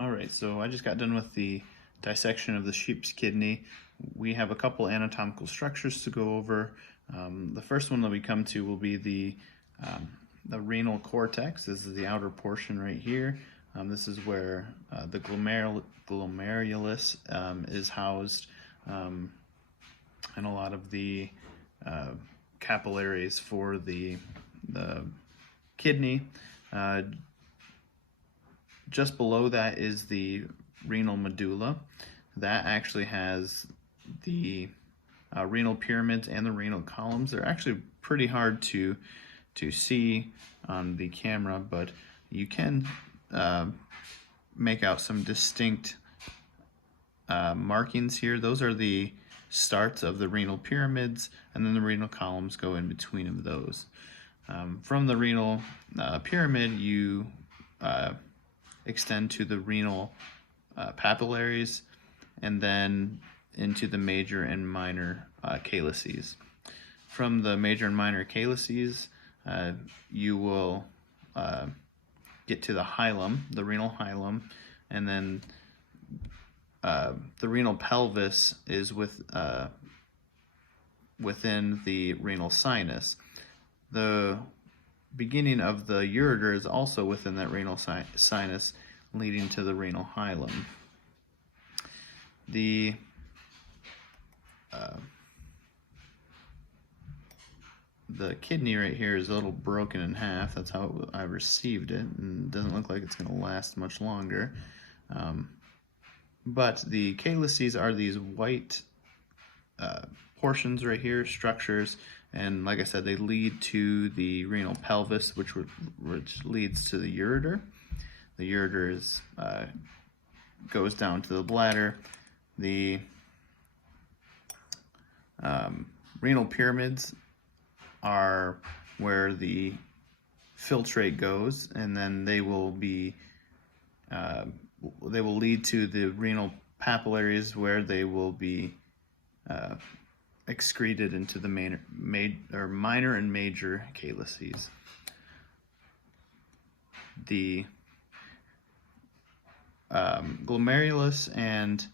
All right, so I just got done with the dissection of the sheep's kidney. We have a couple anatomical structures to go over. The first one that we come to will be the renal cortex. This is the outer portion right here. This is where the glomerulus is housed, and a lot of the capillaries for the kidney. Just below that is the renal medulla. That actually has the renal pyramids and the renal columns. They're actually pretty hard to see on the camera, but you can make out some distinct markings here. Those are the starts of the renal pyramids, and then the renal columns go in between of those. From the renal pyramid, you extend to the renal papillaries, and then into the major and minor calyces. From the major and minor calyces, you will get to the hilum, the renal hilum, and then the renal pelvis is within the renal sinus. The beginning of the ureter is also within that renal sinus, leading to the renal hilum. The kidney right here is a little broken in half. That's how I received it, and it doesn't look like it's going to last much longer. But the calyces are these white portions right here, structures, and like I said, they lead to the renal pelvis, which leads to the ureter. The ureter is goes down to the bladder. The renal pyramids are where the filtrate goes, and then they will lead to the renal papillaries, where they will be excreted into the minor and major calyces. The glomerulus and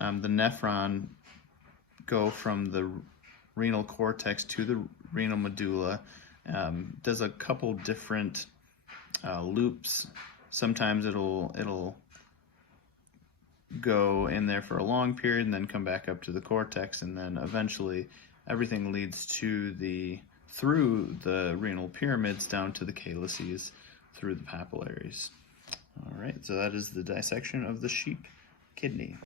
the nephron go from the renal cortex to the renal medulla. Does a couple different loops. Sometimes it'll go in there for a long period and then come back up to the cortex, and then eventually everything leads through the renal pyramids down to the calyces through the papillaries. All right, so that is the dissection of the sheep kidney.